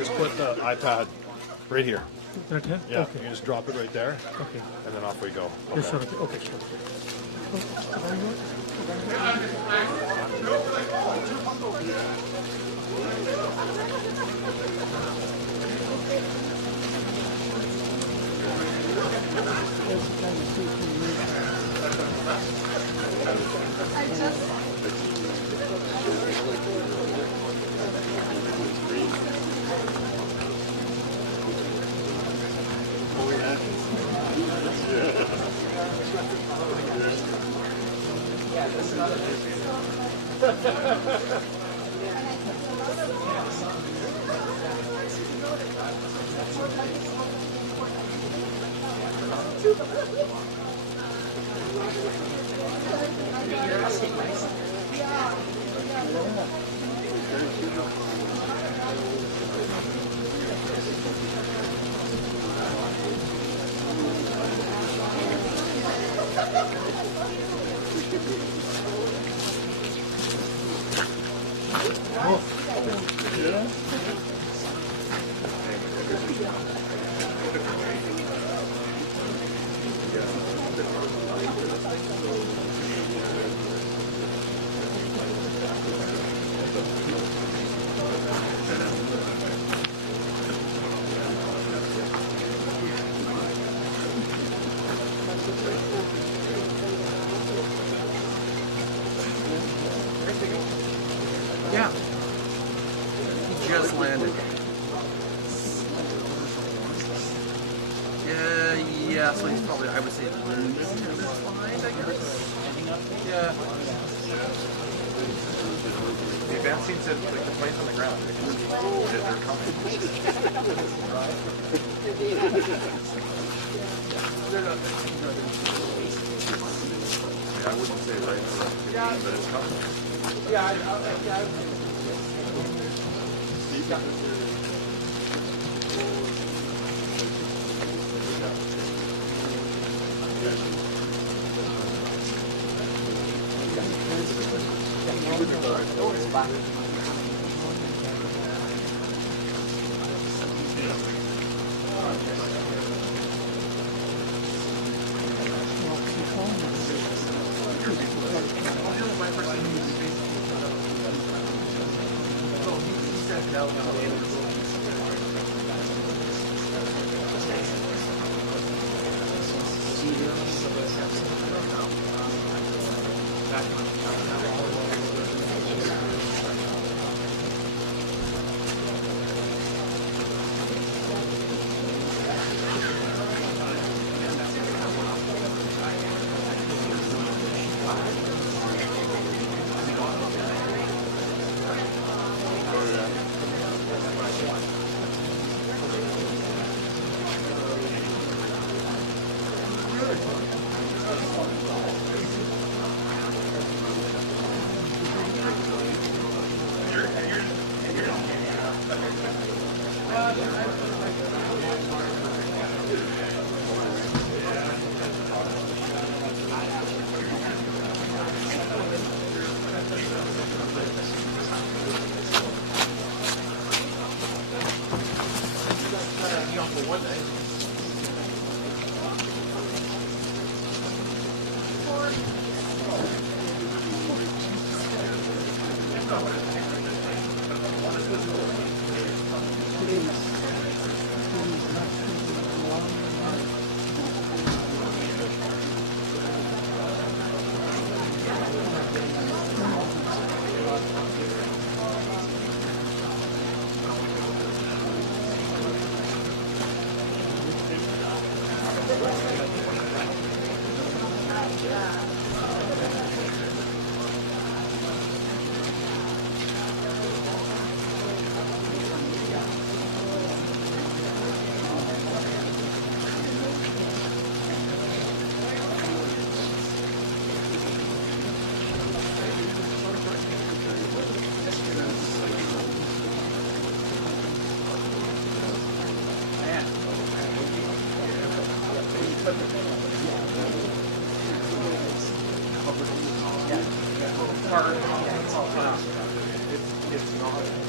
just put the iPad right here. Right here? Yeah, Okay. you just drop it right there, Okay. and then off we go. Yes, sure. Okay, sure. Yeah. He just landed. Yeah, so he's probably, I would say, behind, I guess. Yeah. The advance team said like the plane's on the ground. They're coming. I wouldn't say right, but it's coming. It's not.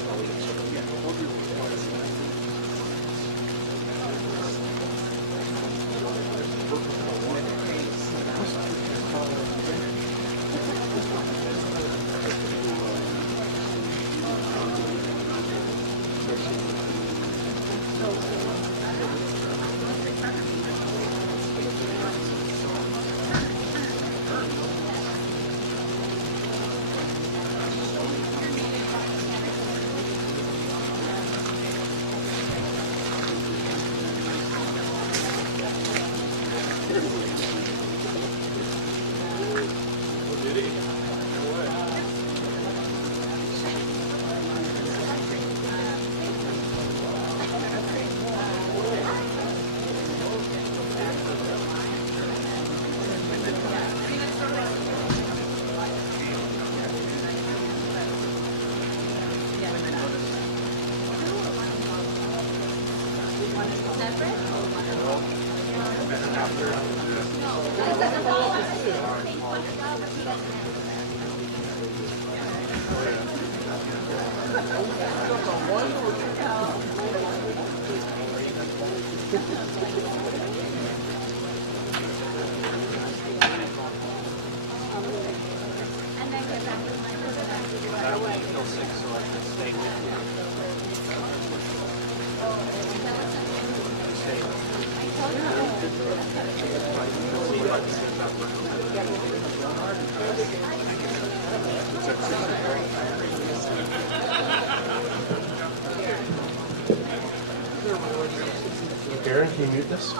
Karen, can you mute this?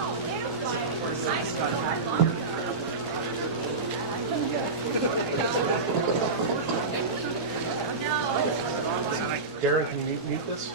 Karen, can you mute this?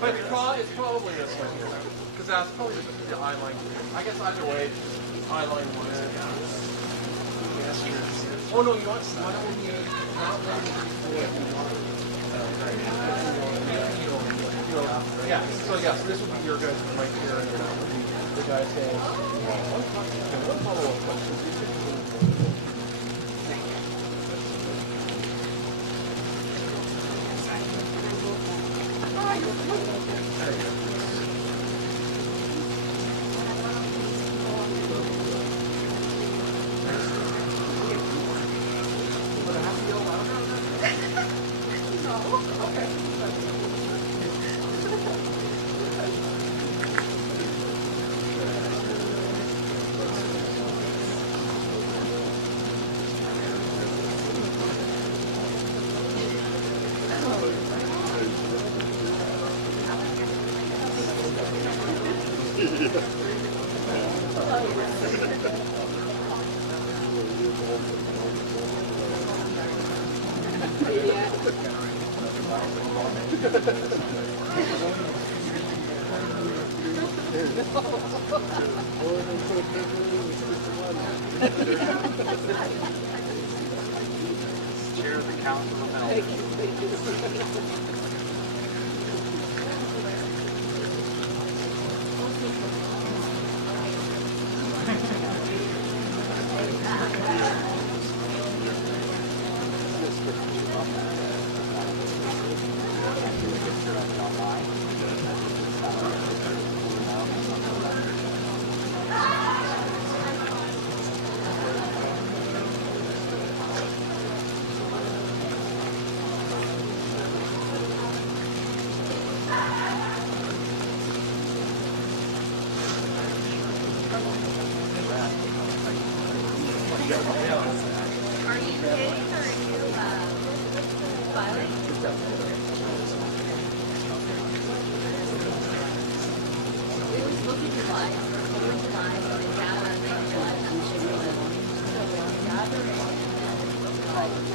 But it's probably this one here. Because that's probably the eyeline. I guess either way, eyeline one is. Oh no, you want one that will be not one yeah, so this would be your guys right here, and then that would be the guy saying, one follow-up question. Chair of the council of elders. Are you kidding or are you filing? We were supposed to July, over July, so they gather and then July, I'm sure we will. So when you gather it, you know how it is.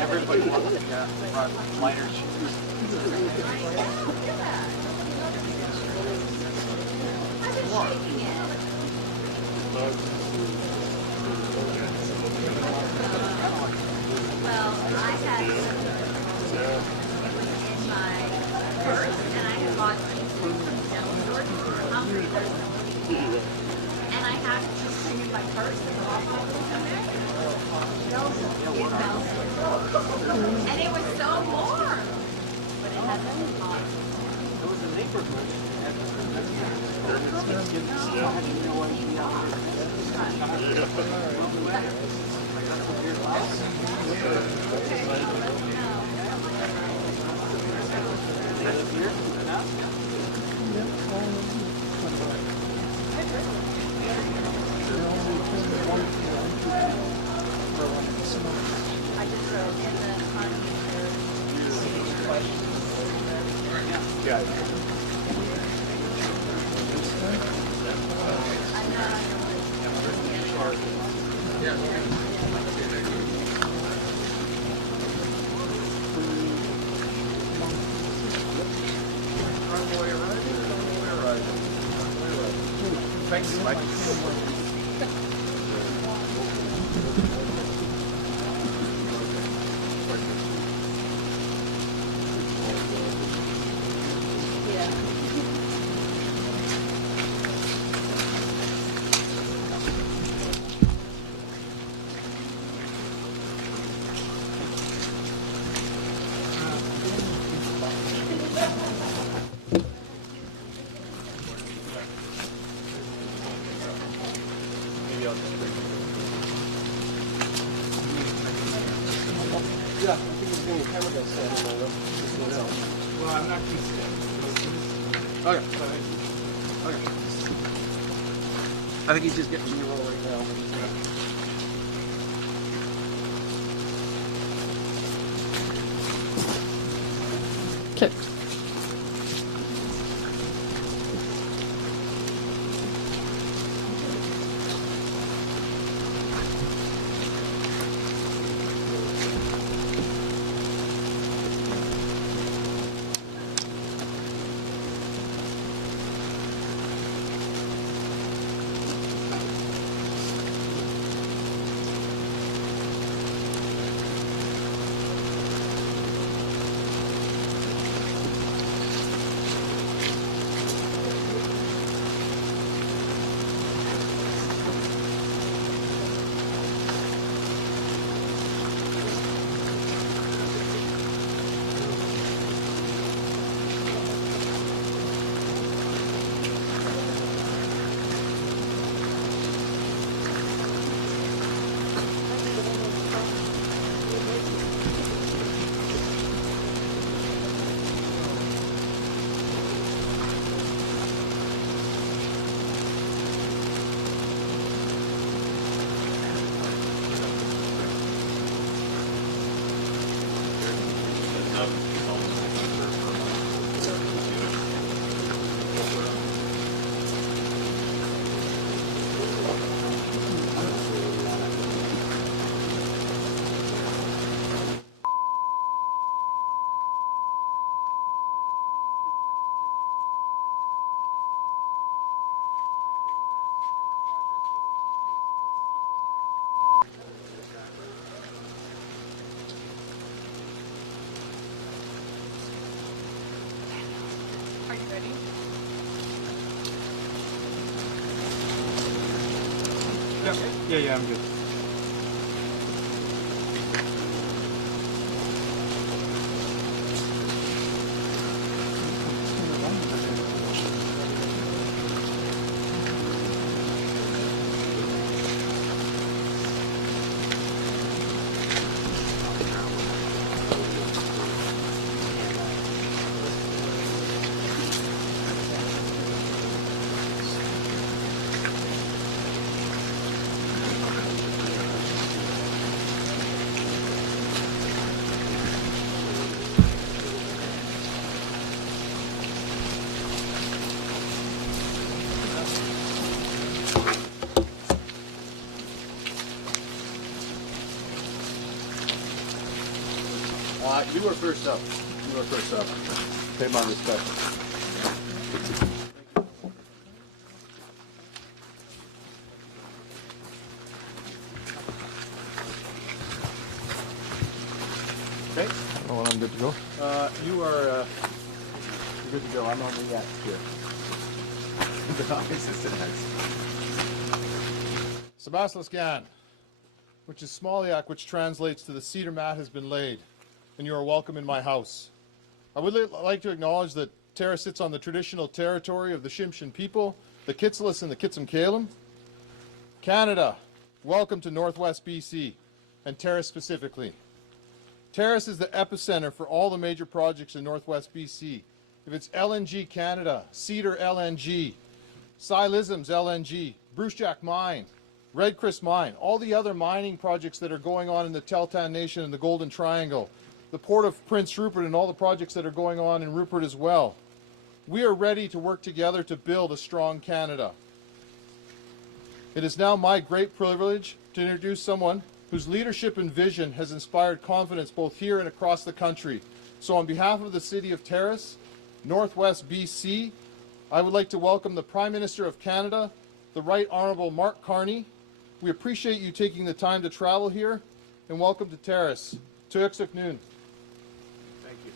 Everybody wants to get lighter shoes. Look at that. I've been shaking it. Well, I had in my purse, and I had bought things from George for hungry. And I had just bring in my purse and walk over in there. It melted. And it was so warm. But it hasn't been hot. There was a neighborhood. I just wrote in the Carney Yeah. I'm not Thanks, Mike. Yeah, I think he's getting a camera guy standing by though. Just so you know. Well, I'm not too sick. Okay. Okay. I think he's just getting B-roll right now. Okay. Are you ready? Yeah, I'm good. You were first up. You were first up. Pay my respect. Okay. Well, I'm good to go. You are you're good to go. I'm on the yes here. Sebaslaskan, which is Smolyak, which translates to the cedar mat has been laid, and you are welcome in my house. I would like to acknowledge that Terrace sits on the traditional territory of the Tsimshian people, the Kitsillas and the Kitsimkalim. Canada, welcome to Northwest BC, and Terrace specifically. Terrace is the epicenter for all the major projects in Northwest BC. If it's LNG Canada, Cedar LNG, Silisms LNG, Bruce Jack Mine, Red Chris Mine, all the other mining projects that are going on in the Tahltan Nation and the Golden Triangle, the Port of Prince Rupert and all the projects that are going on in Rupert as well. We are ready to work together to build a strong Canada. It is now my great privilege to introduce someone whose leadership and vision has inspired confidence both here and across the country. So on behalf of the City of Terrace, Northwest BC, I would like to welcome the Prime Minister of Canada, the Right Honourable Mark Carney. We appreciate you taking the time to travel here, and welcome to Terrace. Tuiksuk Noon. Thank you.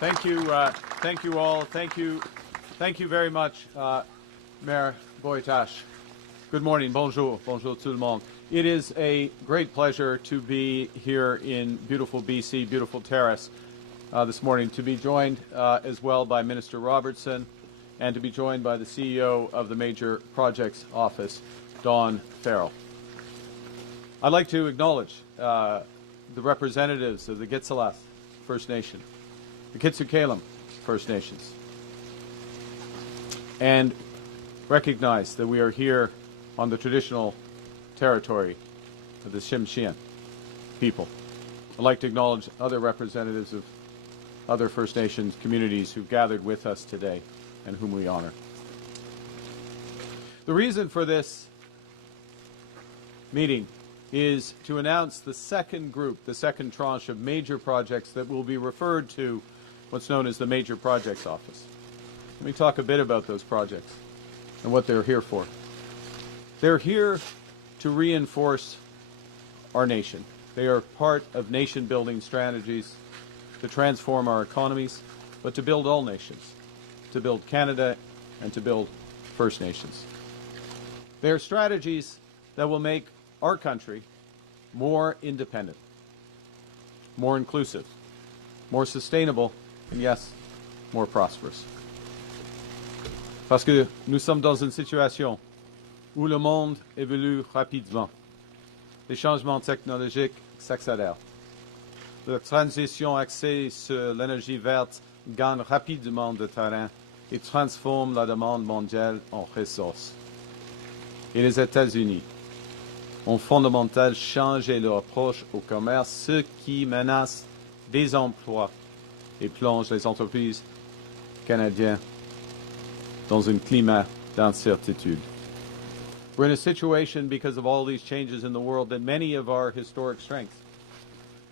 Thank you very much. Thank you all. Thank you very much, Mayor Boytash. Good morning. Bonjour. Bonjour tout le monde. It is a great pleasure to be here in beautiful BC, beautiful Terrace this morning, to be joined as well by Minister Robertson and to be joined by the CEO of the Major Projects Office, Dawn Farrell. I'd like to acknowledge the representatives of the Gitzilas First Nation, the Kitsukalam First Nations, and recognize that we are here on the traditional territory of the Tsimshian people. I'd like to acknowledge other representatives of other First Nations communities who've gathered with us today and whom we honor. The reason for this meeting is to announce the second group, the second tranche of major projects that will be referred to what's known as the Major Projects Office. Let me talk a bit about those projects and what they're here for. They're here to reinforce our nation. They are part of nation-building strategies to transform our economies, but to build all nations, to build Canada and to build First Nations. They are strategies that will make our country more independent, more inclusive, more sustainable, and yes, more prosperous. Parce que nous sommes dans une situation où le monde évolue rapidement. Les changements technologiques s'accélèrent. La transition axée sur l'énergie verte gagne rapidement de terrain et transforme la demande mondiale en ressources. Et les États-Unis ont fondamentalement changé leur approche au commerce, ce qui menace des emplois et plonge les entreprises canadiennes dans un climat d'incertitude. We're in a situation because of all these changes in the world that many of our historic strengths,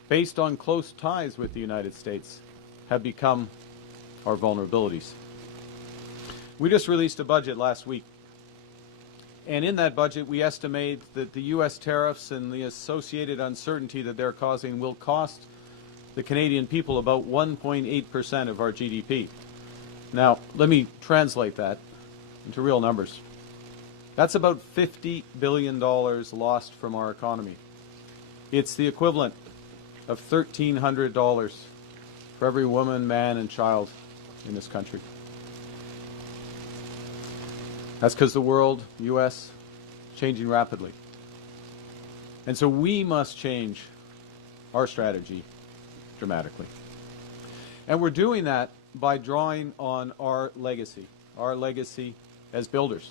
based on close ties with the United States, have become our vulnerabilities. We just released a budget last week. And in that budget, we estimate that the U.S. tariffs and the associated uncertainty that they're causing will cost the Canadian people about 1.8% of our GDP. Now, let me translate that into real numbers. That's about $50 billion lost from our economy. It's the equivalent of $1,300 for every woman, man, and child in this country. That's because the world, U.S., changing rapidly. And so we must change our strategy dramatically. And we're doing that by drawing on our legacy as builders,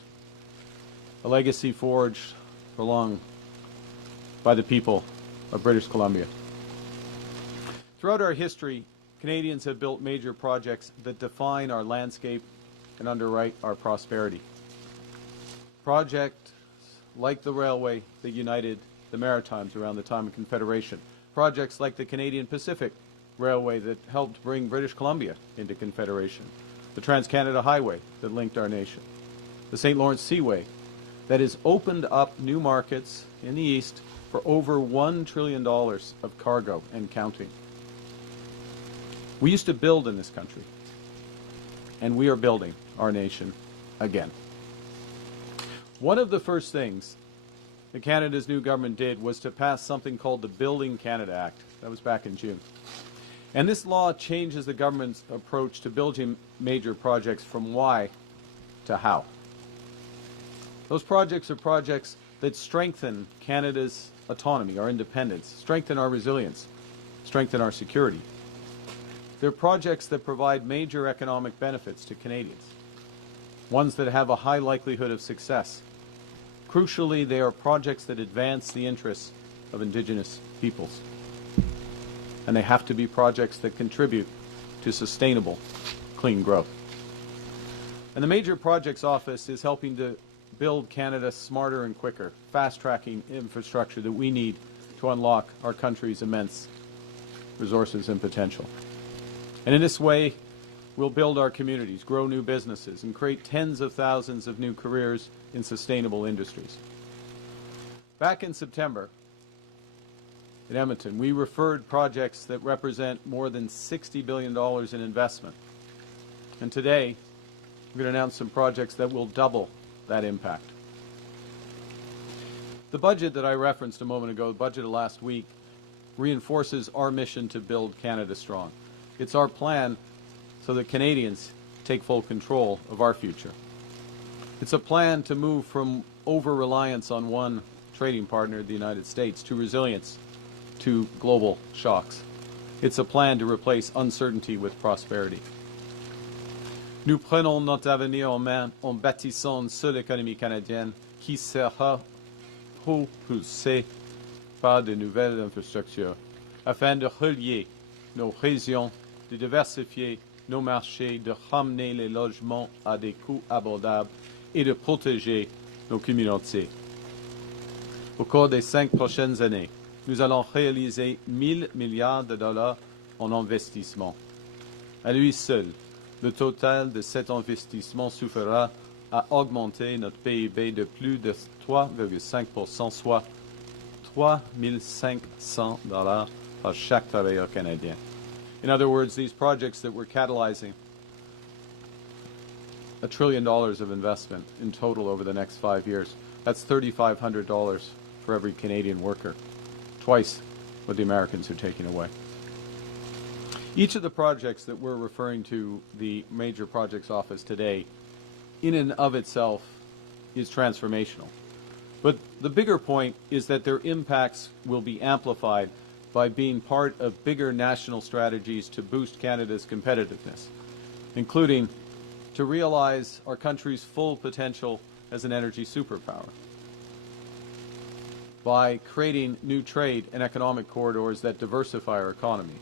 a legacy forged for long by the people of British Columbia. Throughout our history, Canadians have built major projects that define our landscape and underwrite our prosperity. Projects like the railway that united the Maritimes around the time of Confederation. Projects like the Canadian Pacific Railway that helped bring British Columbia into Confederation. The Trans-Canada Highway that linked our nation. The St. Lawrence Seaway that has opened up new markets in the East for over $1 trillion of cargo and counting. We used to build in this country, and we are building our nation again. One of the first things that Canada's new government did was to pass something called the Building Canada Act. That was back in June. And this law changes the government's approach to building major projects from why to how. Those projects are projects that strengthen Canada's autonomy, our independence, strengthen our resilience, strengthen our security. They're projects that provide major economic benefits to Canadians, ones that have a high likelihood of success. Crucially, they are projects that advance the interests of Indigenous peoples. And they have to be projects that contribute to sustainable, clean growth. And the Major Projects Office is helping to build Canada smarter and quicker, fast-tracking infrastructure that we need to unlock our country's immense resources and potential. And in this way, we'll build our communities, grow new businesses, and create tens of thousands of new careers in sustainable industries. Back in September, in Edmonton, we referred projects that represent more than $60 billion in investment. And today, we're going to announce some projects that will double that impact. The budget that I referenced a moment ago, the budget of last week, reinforces our mission to build Canada strong. It's our plan so that Canadians take full control of our future. It's a plan to move from over-reliance on one trading partner, the United States, to resilience to global shocks. It's a plan to replace uncertainty with prosperity. Nous prenons notre avenir en main en bâtissant une seule économie canadienne qui sera propulsée par de nouvelles infrastructures afin de relier nos régions, de diversifier nos marchés, de ramener les logements à des coûts abordables et de protéger nos communautés. Au cours des 5 prochaines années, nous allons réaliser 1 000 milliards de dollars en investissement. À lui seul, le total de cet investissement suffira à augmenter notre PIB de plus de 3,5%, soit 3 500 dollars par chaque travailleur canadien. In other words, these projects that we're catalyzing, $1 trillion of investment in total over the next 5 years. That's $3,500 for every Canadian worker, twice what the Americans are taking away. Each of the projects that we're referring to the Major Projects Office today, in and of itself, is transformational. But the bigger point is that their impacts will be amplified by being part of bigger national strategies to boost Canada's competitiveness, including to realize our country's full potential as an energy superpower. by creating new trade and economic corridors that diversify our economy.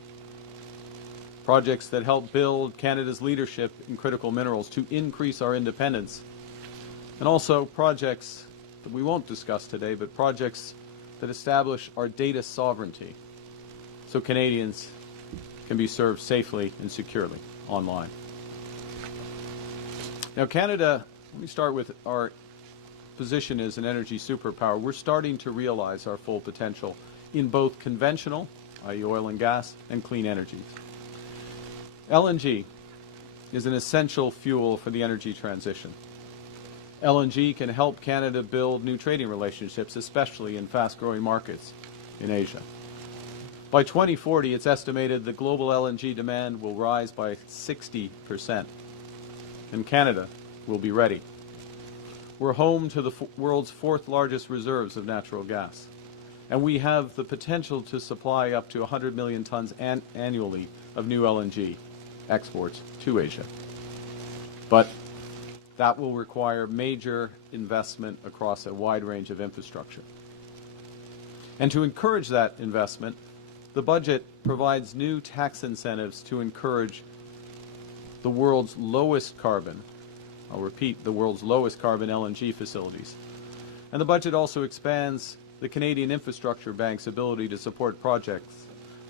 Projects that help build Canada's leadership in critical minerals to increase our independence. And also projects that we won't discuss today, but projects that establish our data sovereignty so Canadians can be served safely and securely online. Now Canada, let me start with our position as an energy superpower. We're starting to realize our full potential in both conventional, i.e. oil and gas, and clean energies. LNG is an essential fuel for the energy transition. LNG can help Canada build new trading relationships, especially in fast-growing markets in Asia. By 2040, it's estimated that global LNG demand will rise by 60%, and Canada will be ready. We're home to the world's fourth largest reserves of natural gas, and we have the potential to supply up to 100 million tons annually of new LNG exports to Asia. But that will require major investment across a wide range of infrastructure. And to encourage that investment, the budget provides new tax incentives to encourage the world's lowest carbon, I'll repeat, the world's lowest carbon LNG facilities. And the budget also expands the Canadian Infrastructure Bank's ability to support projects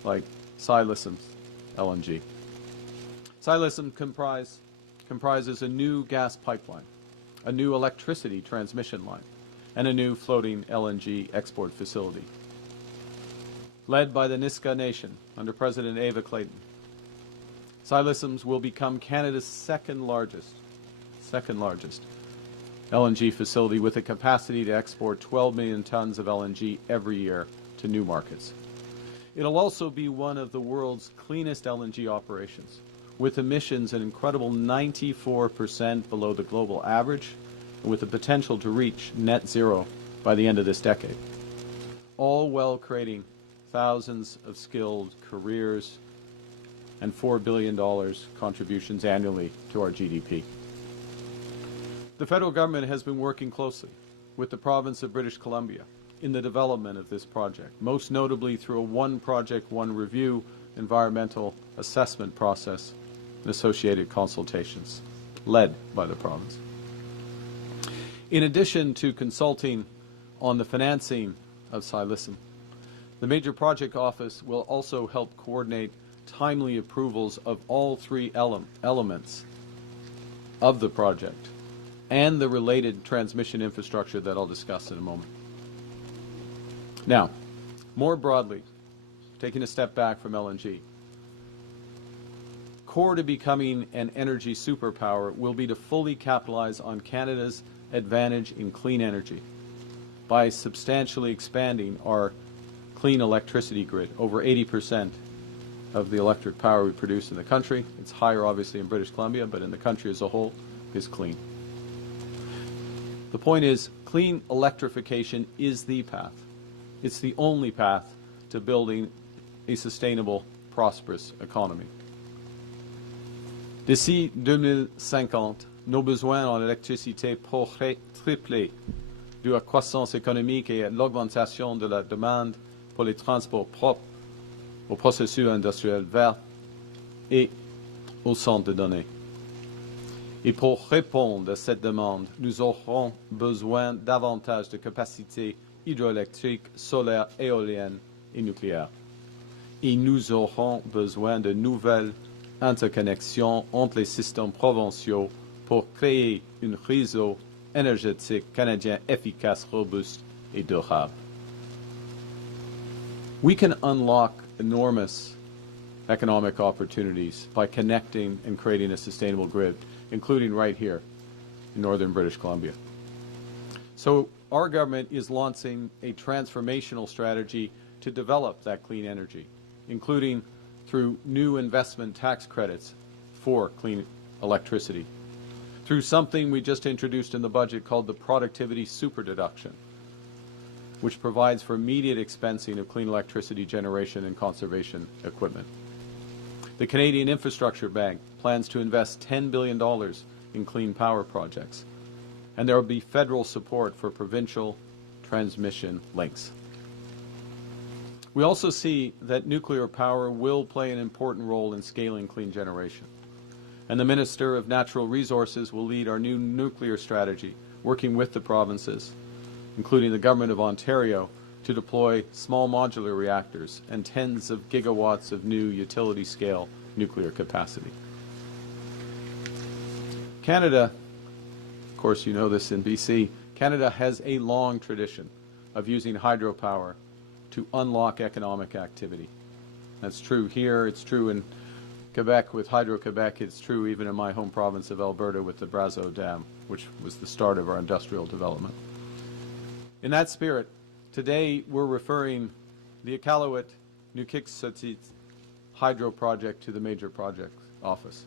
like Xylism's LNG. Xylism comprises a new gas pipeline, a new electricity transmission line, and a new floating LNG export facility. Led by the Nisga'a Nation under President Ava Clayton, Xylism's will become Canada's second largest LNG facility with a capacity to export 12 million tons of LNG every year to new markets. It'll also be one of the world's cleanest LNG operations, with emissions an incredible 94% below the global average, and with the potential to reach net zero by the end of this decade. All while creating thousands of skilled careers and $4 billion contributions annually to our GDP. The federal government has been working closely with the province of British Columbia in the development of this project, most notably through a one project, one review environmental assessment process and associated consultations led by the province. In addition to consulting on the financing of Xylism, the Major Project Office will also help coordinate timely approvals of all three elements of the project and the related transmission infrastructure that I'll discuss in a moment. Now, more broadly, taking a step back from LNG, core to becoming an energy superpower will be to fully capitalize on Canada's advantage in clean energy by substantially expanding our clean electricity grid. Over 80% of the electric power we produce in the country, it's higher obviously in British Columbia, but in the country as a whole, is clean. The point is, clean electrification is the path. It's the only path to building a sustainable, prosperous economy. D'ici 2050, nos besoins en électricité pourraient tripler due à la croissance économique et à l'augmentation de la demande pour les transports propres, aux processus industriels verts et aux centres de données. Et pour répondre à cette demande, nous aurons besoin davantage de capacités hydroélectriques, solaires, éoliennes et nucléaires. Et nous aurons besoin de nouvelles interconnexions entre les systèmes provinciaux pour créer un réseau énergétique canadien efficace, robuste et durable. We can unlock enormous economic opportunities by connecting and creating a sustainable grid, including right here in northern British Columbia. So our government is launching a transformational strategy to develop that clean energy, including through new investment tax credits for clean electricity, through something we just introduced in the budget called the Productivity Super Deduction, which provides for immediate expensing of clean electricity generation and conservation equipment. The Canadian Infrastructure Bank plans to invest $10 billion in clean power projects, and there will be federal support for provincial transmission links. We also see that nuclear power will play an important role in scaling clean generation. And the Minister of Natural Resources will lead our new nuclear strategy, working with the provinces, including the Government of Ontario, to deploy small modular reactors and tens of gigawatts of new utility-scale nuclear capacity. Canada, of course you know this in BC, Canada has a long tradition of using hydropower to unlock economic activity. That's true here, it's true in Quebec with Hydro-Quebec, it's true even in my home province of Alberta with the Brazeau Dam, which was the start of our industrial development. In that spirit, today we're referring the Iqaluit Nuqiqsut hydro project to the Major Projects Office.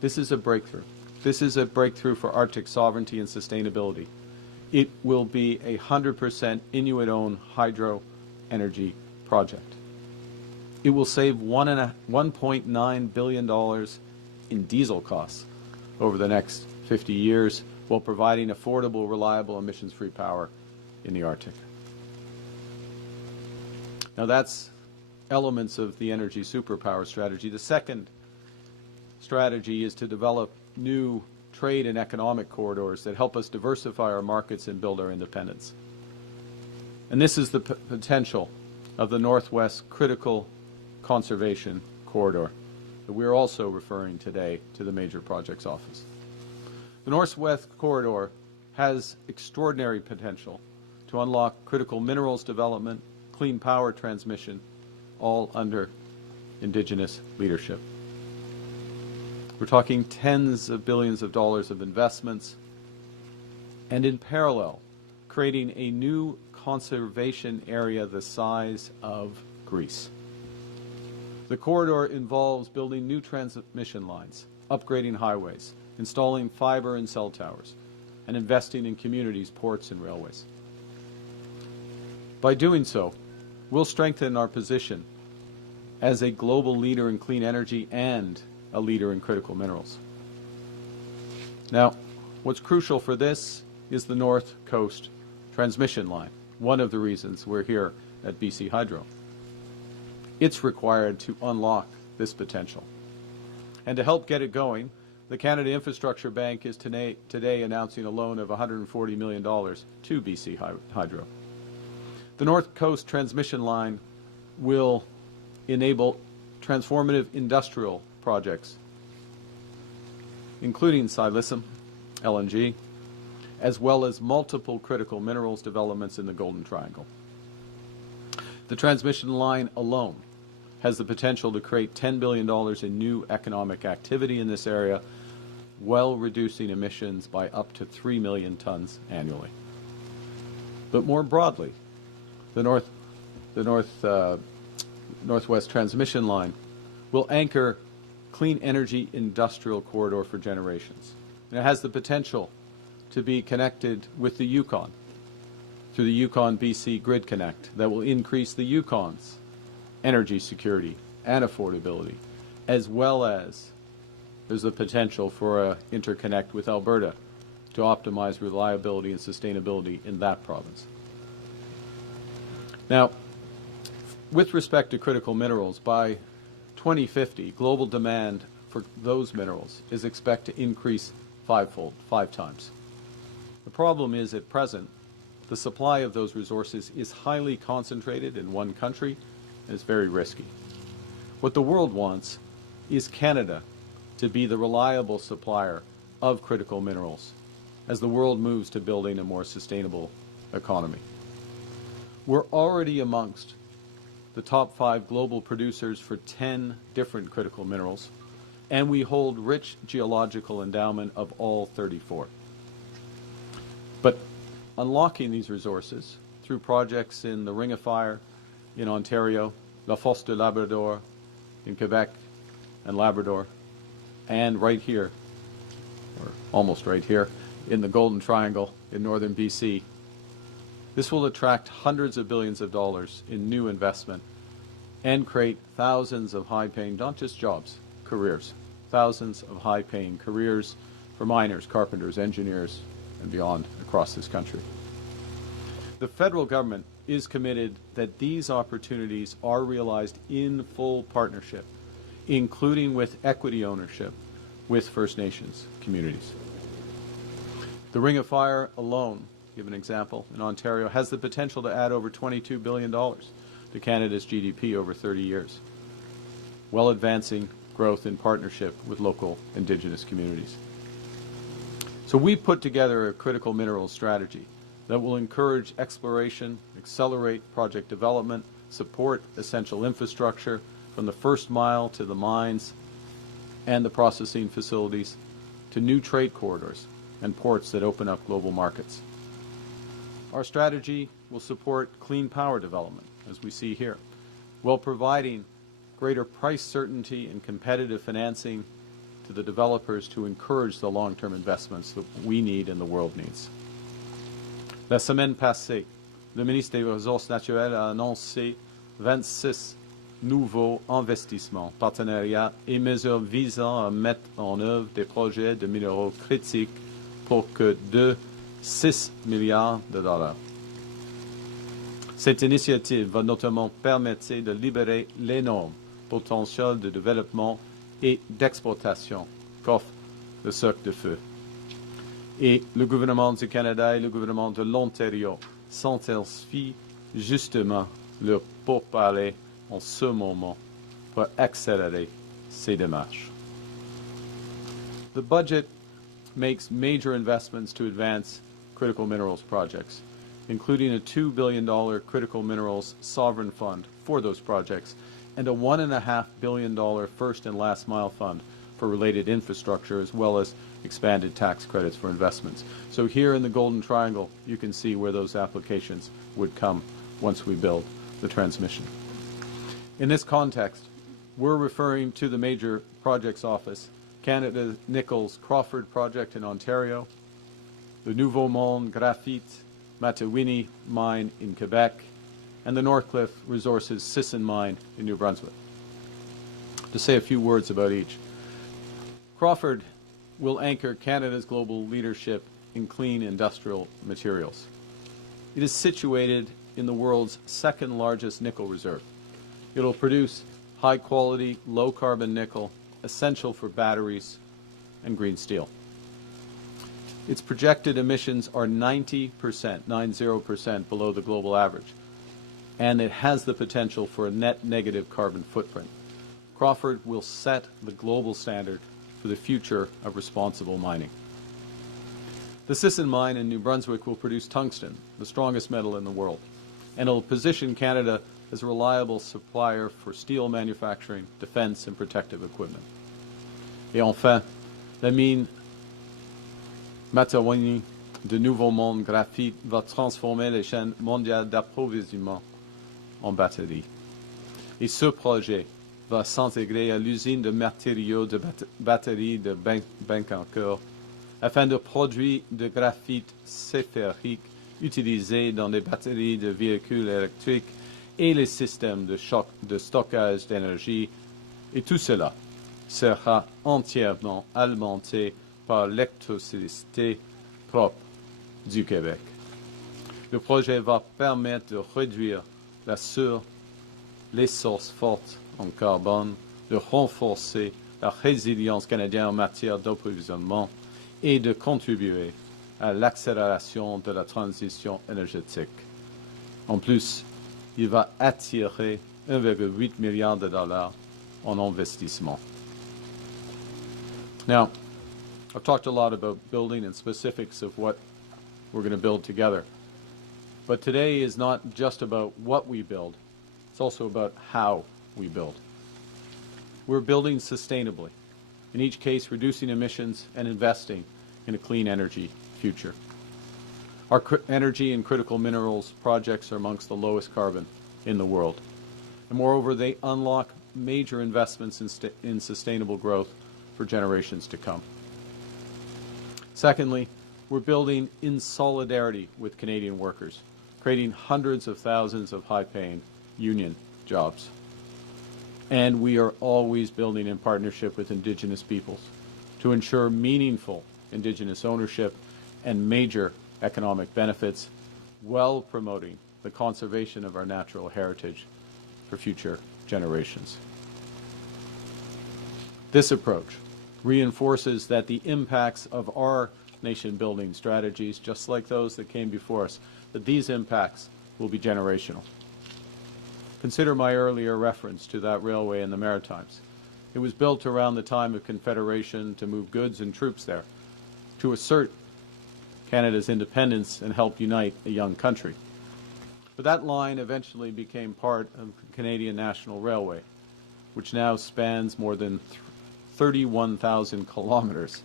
This is a breakthrough. This is a breakthrough for Arctic sovereignty and sustainability. It will be a 100% Inuit-owned hydro energy project. It will save $1.9 billion in diesel costs over the next 50 years while providing affordable, reliable, emissions-free power in the Arctic. Now that's elements of the energy superpower strategy. The second strategy is to develop new trade and economic corridors that help us diversify our markets and build our independence. And this is the potential of the Northwest Critical Conservation Corridor that we're also referring today to the Major Projects Office. The Northwest Corridor has extraordinary potential to unlock critical minerals development, clean power transmission, all under Indigenous leadership. We're talking tens of billions of dollars of investments, and in parallel, creating a new conservation area the size of Greece. The corridor involves building new transmission lines, upgrading highways, installing fiber and cell towers, and investing in communities, ports, and railways. By doing so, we'll strengthen our position as a global leader in clean energy and a leader in critical minerals. Now, what's crucial for this is the North Coast transmission line, one of the reasons we're here at BC Hydro. It's required to unlock this potential. And to help get it going, the Canada Infrastructure Bank is today announcing a loan of $140 million to BC Hydro. The North Coast transmission line will enable transformative industrial projects, including silicium, LNG, as well as multiple critical minerals developments in the Golden Triangle. The transmission line alone has the potential to create $10 billion in new economic activity in this area, while reducing emissions by up to 3 million tons annually. But more broadly, the Northwest Transmission Line will anchor clean energy industrial corridor for generations. And it has the potential to be connected with the Yukon through the Yukon-BC Grid Connect that will increase the Yukon's energy security and affordability, as well as there's the potential for an interconnect with Alberta to optimize reliability and sustainability in that province. Now, with respect to critical minerals, by 2050, global demand for those minerals is expected to increase fivefold, 5 times. The problem is, at present, the supply of those resources is highly concentrated in one country, and it's very risky. What the world wants is Canada to be the reliable supplier of critical minerals as the world moves to building a more sustainable economy. We're already amongst the top 5 global producers for 10 different critical minerals, and we hold rich geological endowment of all 34. But unlocking these resources through projects in the Ring of Fire in Ontario, La Fosse de Labrador in Quebec and Labrador, and right here, or almost right here, in the Golden Triangle in northern BC, this will attract hundreds of billions of dollars in new investment and create thousands of high-paying, not just jobs, careers, thousands of high-paying careers for miners, carpenters, engineers, and beyond across this country. The federal government is committed that these opportunities are realized in full partnership, including with equity ownership with First Nations communities. The Ring of Fire alone, to give an example, in Ontario, has the potential to add over $22 billion to Canada's GDP over 30 years, while advancing growth in partnership with local Indigenous communities. So we put together a critical minerals strategy that will encourage exploration, accelerate project development, support essential infrastructure from the first mile to the mines and the processing facilities to new trade corridors and ports that open up global markets. Our strategy will support clean power development, as we see here, while providing greater price certainty and competitive financing to the developers to encourage the long-term investments that we need and the world needs. La semaine passée, le ministre des Ressources naturelles a annoncé 26 nouveaux investissements, partenariats et mesures visant à mettre en œuvre des projets de minéraux critiques pour que de 6 milliards de dollars. Cette initiative va notamment permettre de libérer l'énorme potentiel de développement et d'exportation qu'offre le cercle de feu. Et le gouvernement du Canada et le gouvernement de l'Ontario s'intensifient justement leur pourparlers en ce moment pour accélérer ces démarches. The budget makes major investments to advance critical minerals projects, including a $2 billion critical minerals sovereign fund for those projects and a $1.5 billion first and last mile fund for related infrastructure, as well as expanded tax credits for investments. So here in the Golden Triangle, you can see where those applications would come once we build the transmission. In this context, we're referring to the Major Projects Office, Canada Nickel's Crawford project in Ontario, the Nouveau Monde Graphite Matawini mine in Quebec, and the Northcliffe Resources Sisson mine in New Brunswick. To say a few words about each. Crawford will anchor Canada's global leadership in clean industrial materials. It is situated in the world's second largest nickel reserve. It will produce high quality, low carbon nickel, essential for batteries and green steel. Its projected emissions are 90% below the global average, and it has the potential for a net negative carbon footprint. Crawford will set the global standard for the future of responsible mining. The Sisson mine in New Brunswick will produce tungsten, the strongest metal in the world, and it will position Canada as a reliable supplier for steel manufacturing, defense, and protective equipment. Et enfin, la mine Matawini de Nouveau Monde Graphite va transformer les chaînes mondiales d'approvisionnement en batteries. Et ce projet va s'intégrer à l'usine de matériaux de batteries de Bécancour afin de produire de graphite sphérique utilisé dans les batteries de véhicules électriques et les systèmes de stockage d'énergie. Et tout cela sera entièrement alimenté par l'électricité propre du Québec. Le projet va permettre de réduire les sources fortes en carbone, de renforcer la résilience canadienne en matière d'approvisionnement et de contribuer à l'accélération de la transition énergétique. En plus, il va attirer 1,8 milliard de dollars en investissement. Now, I've talked a lot about building and specifics of what we're going to build together. But today is not just about what we build, it's also about how we build. We're building sustainably, in each case reducing emissions and investing in a clean energy future. Our energy and critical minerals projects are amongst the lowest carbon in the world. And moreover, they unlock major investments in sustainable growth for generations to come. Secondly, we're building in solidarity with Canadian workers, creating hundreds of thousands of high-paying union jobs. And we are always building in partnership with Indigenous peoples to ensure meaningful Indigenous ownership and major economic benefits while promoting the conservation of our natural heritage for future generations. This approach reinforces that the impacts of our nation-building strategies, just like those that came before us, that these impacts will be generational. Consider my earlier reference to that railway in the Maritimes. It was built around the time of Confederation to move goods and troops there, to assert Canada's independence and help unite a young country. But that line eventually became part of the Canadian National Railway, which now spans more than 31,000 kilometers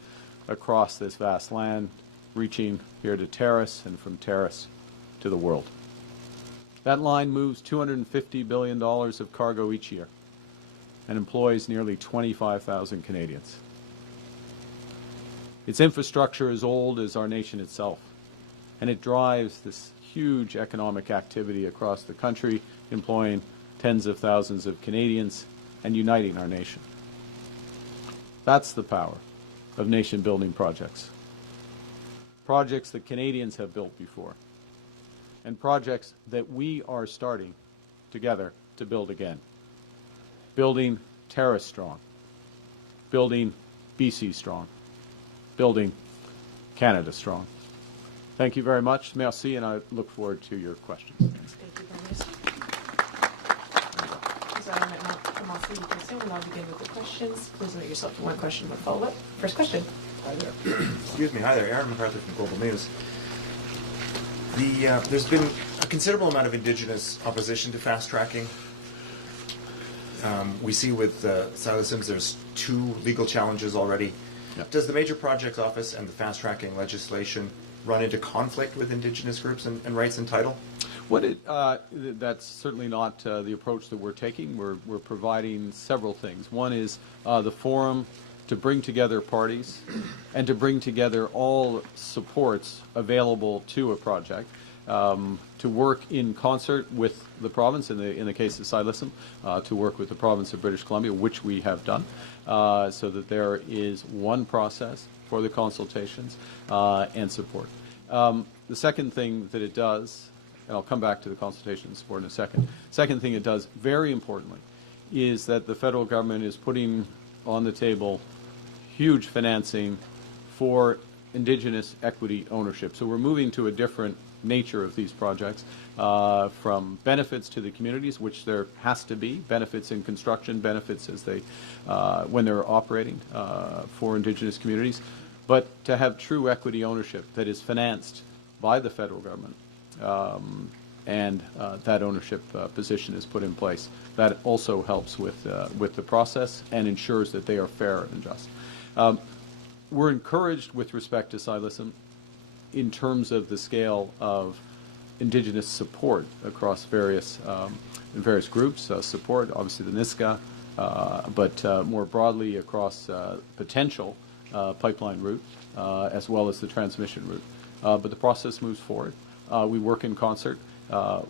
across this vast land, reaching here to Terrace and from Terrace to the world. That line moves $250 billion of cargo each year and employs nearly 25,000 Canadians. Its infrastructure is old as our nation itself, and it drives this huge economic activity across the country, employing tens of thousands of Canadians and uniting our nation. That's the power of nation-building projects. Projects that Canadians have built before, and projects that we are starting together to build again. Building Terrace strong, building BC strong, building Canada strong. Thank you very much. Merci, and I look forward to your questions. Thank you, Prime Minister. Nous allons maintenant commencer les questions. We'll now begin with the questions. Please limit yourself to one question, one follow-up. First question. Hi there. Excuse me. Hi there. Aaron MacArthur from Global News. There's been a considerable amount of Indigenous opposition to fast tracking. We see with Silas Sims there's 2 legal challenges already. Yep. Does the Major Projects Office and the fast tracking legislation run into conflict with Indigenous groups and rights and title? That's certainly not the approach that we're taking. We're providing several things. One is the forum to bring together parties and to bring together all supports available to a project, to work in concert with the province, in the case of Silasm, to work with the province of British Columbia, which we have done, so that there is one process for the consultations and support. The second thing that it does, and I'll come back to the consultation and support in a second, second thing it does, very importantly, is that the federal government is putting on the table huge financing for Indigenous equity ownership. So we're moving to a different nature of these projects, from benefits to the communities, which there has to be, benefits in construction, benefits as they, when they're operating for Indigenous communities, but to have true equity ownership that is financed by the federal government, and that ownership position is put in place. That also helps with the process and ensures that they are fair and just. We're encouraged with respect to Silasm in terms of the scale of Indigenous support across various groups, support, obviously the Niska, but more broadly across potential pipeline route, as well as the transmission route. But the process moves forward. We work in concert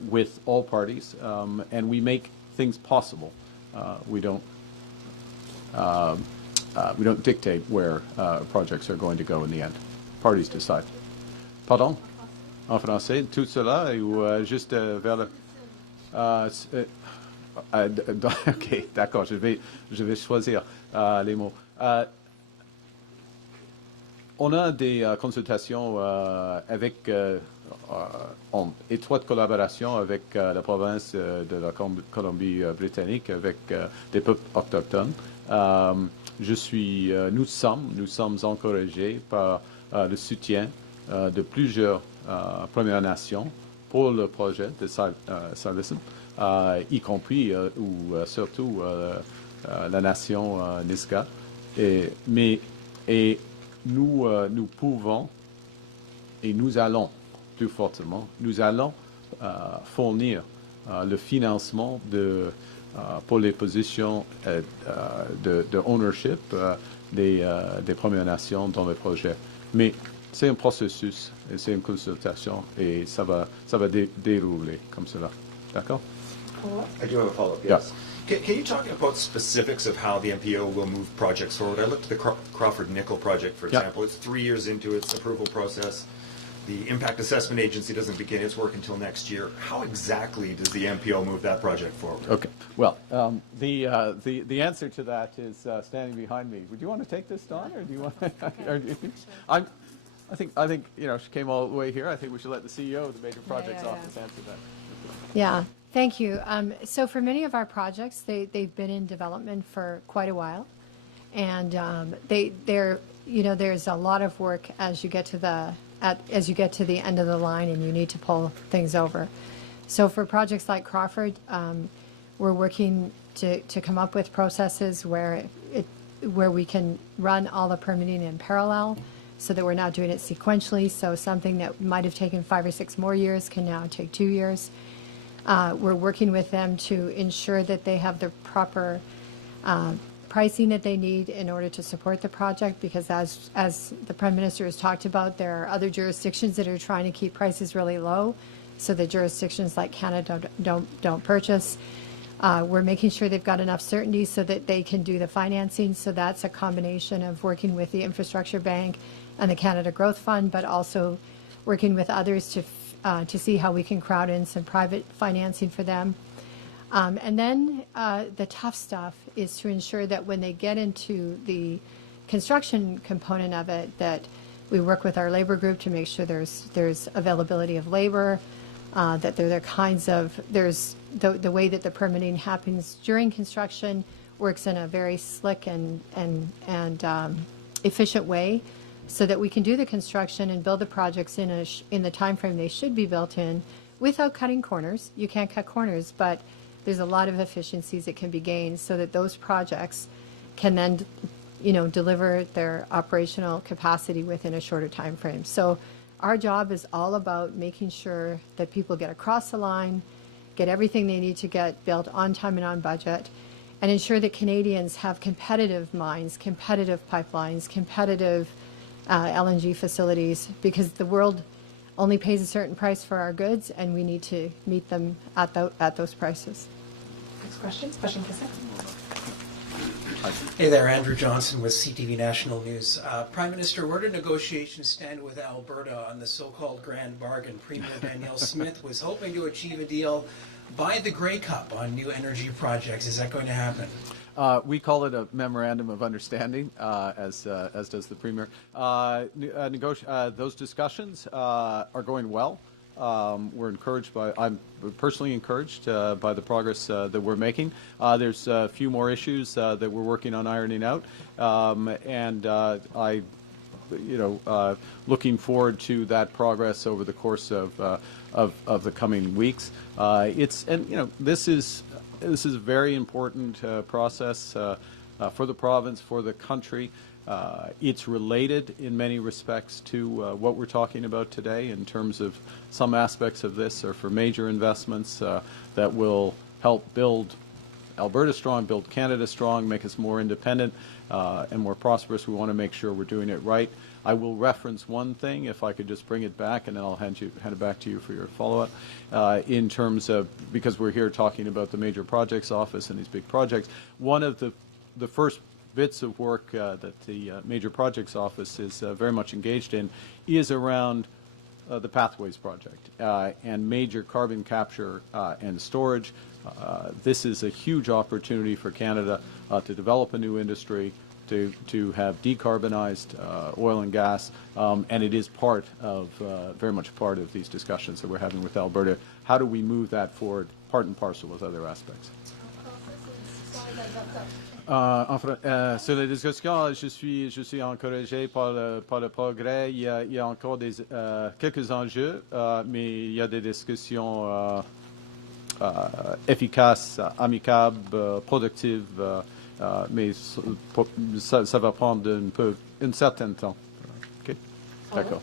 with all parties, and we make things possible. We don't dictate where projects are going to go in the end. Parties decide. Pardon? En français, tout cela, ou juste vers le... ok, d'accord, je vais choisir les mots. On a des consultations avec, en étroite collaboration avec la province de la Colombie-Britannique, avec des peuples autochtones. Nous sommes encouragés par le soutien de plusieurs Premières Nations pour le projet de Silasm, y compris ou surtout la nation Niska. Et nous pouvons et nous allons plus fortement, nous allons fournir le financement pour les positions de ownership des Premières Nations dans le projet. Mais c'est un processus, et c'est une consultation, et ça va dérouler comme cela. D'accord? I do have a follow-up, yes. Can you talk about specifics of how the MPO will move projects forward? I looked at the Crawford Nickel project, for example. It's 3 years into its approval process. the Impact Assessment Agency doesn't begin its work until next year. How exactly does the MPO move that project forward? Okay. Well, the answer to that is standing behind me. Would you want to take this, Don, or do you want? I think she came all the way here. I think we should let the CEO of the Major Projects Office answer that. Yeah, thank you. So for many of our projects, they've been in development for quite a while, and there's a lot of work as you get to the end of the line, and you need to pull things over. So for projects like Crawford, we're working to come up with processes where we can run all the permitting in parallel, so that we're not doing it sequentially. So something that might have taken 5 or 6 more years can now take 2 years. We're working with them to ensure that they have the proper pricing that they need in order to support the project, because as the Prime Minister has talked about, there are other jurisdictions that are trying to keep prices really low, so the jurisdictions like Canada don't purchase. We're making sure they've got enough certainty so that they can do the financing. So that's a combination of working with the Infrastructure Bank and the Canada Growth Fund, but also working with others to see how we can crowd in some private financing for them. And then the tough stuff is to ensure that when they get into the construction component of it, that we work with our labor group to make sure there's availability of labor, that there are kinds of, there's the way that the permitting happens during construction works in a very slick and efficient way, so that we can do the construction and build the projects in the time frame they should be built in without cutting corners. You can't cut corners, but there's a lot of efficiencies that can be gained so that those projects can then, deliver their operational capacity within a shorter time frame. So our job is all about making sure that people get across the line, get everything they need to get built on time and on budget, and ensure that Canadians have competitive mines, competitive pipelines, competitive LNG facilities, because the world only pays a certain price for our goods, and we need to meet them at those prices. Next question, question 6. Hey there, Andrew Johnson with CTV National News. Prime Minister, where do negotiations stand with Alberta on the so-called grand bargain? Premier Danielle Smith was hoping to achieve a deal by the Grey Cup on new energy projects. Is that going to happen? We call it a memorandum of understanding, as does the Premier. Those discussions are going well. We're encouraged I'm personally encouraged by the progress that we're making. There's a few more issues that we're working on ironing out, and looking forward to that progress over the course of the coming weeks. This is a very important process for the province, for the country. It's related in many respects to what we're talking about today in terms of some aspects of this are for major investments that will help build Alberta strong, build Canada strong, make us more independent and more prosperous. We want to make sure we're doing it right. I will reference one thing, if I could just bring it back, and then I'll hand it back to you for your follow-up. In terms of, because we're here talking about the Major Projects Office and these big projects, one of the first bits of work that the Major Projects Office is very much engaged in is around the Pathways project and major carbon capture and storage. This is a huge opportunity for Canada to develop a new industry, to have decarbonized oil and gas, and it is part of, very much part of these discussions that we're having with Alberta. How do we move that forward, part and parcel with other aspects? Sur les discussions, je suis encouragé par le progrès. Il y a encore quelques enjeux, mais il y a des discussions efficaces, amicables, productives, mais ça va prendre un certain temps. Okay? D'accord.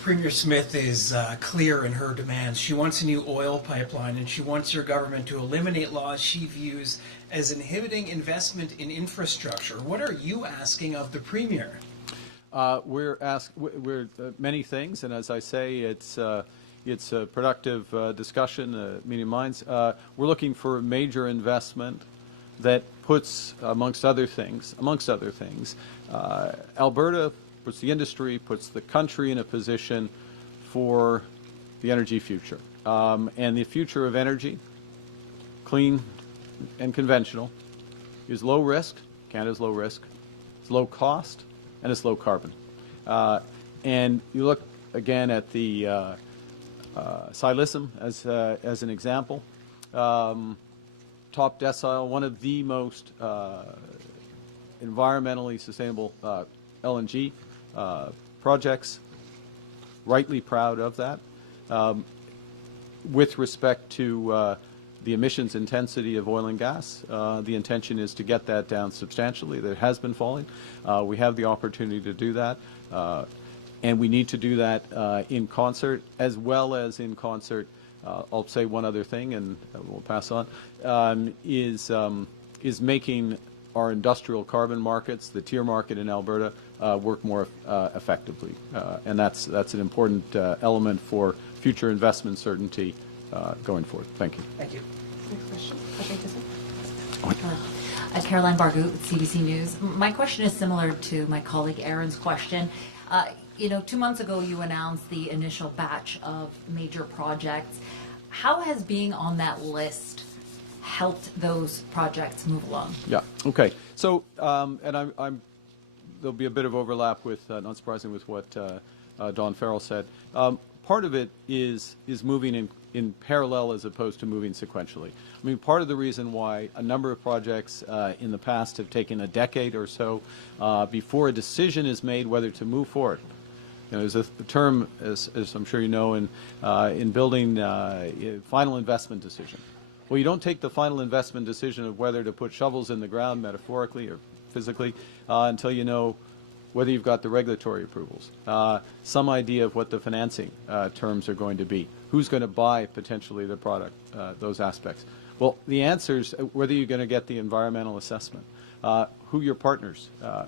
Premier Smith is clear in her demands. She wants a new oil pipeline, and she wants your government to eliminate laws she views as inhibiting investment in infrastructure. What are you asking of the Premier? We're many things, and as I say, it's a productive discussion, meeting minds. We're looking for major investment that puts, amongst other things, Alberta puts the industry, puts the country in a position for the energy future. And the future of energy, clean and conventional, is low risk. Canada's low risk. It's low cost, and it's low carbon. And you look again at the Silicim as an example. Top decile, one of the most environmentally sustainable LNG projects. Rightly proud of that. With respect to the emissions intensity of oil and gas, the intention is to get that down substantially. That has been falling. We have the opportunity to do that. And we need to do that in concert, as well as in concert. I'll say one other thing, and we'll pass on. Is making our industrial carbon markets, the tier market in Alberta, work more effectively, and that's an important element for future investment certainty going forward. Thank you. Thank you. Next question. I think this is. Caroline Bargu with CBC News. My question is similar to my colleague Aaron's question. 2 months ago you announced the initial batch of major projects. How has being on that list helped those projects move along? Yeah. Okay. So, and I'm there'll be a bit of overlap with, not surprising, with what Don Farrell said. Part of it is moving in parallel as opposed to moving sequentially. I mean, part of the reason why a number of projects in the past have taken a decade or so before a decision is made whether to move forward. There's a term, as I'm sure you know, in building final investment decision. Well, you don't take the final investment decision of whether to put shovels in the ground, metaphorically or physically, until you know whether you've got the regulatory approvals, some idea of what the financing terms are going to be, who's going to buy potentially the product, those aspects. Well, the answer is whether you're going to get the environmental assessment, who your partners are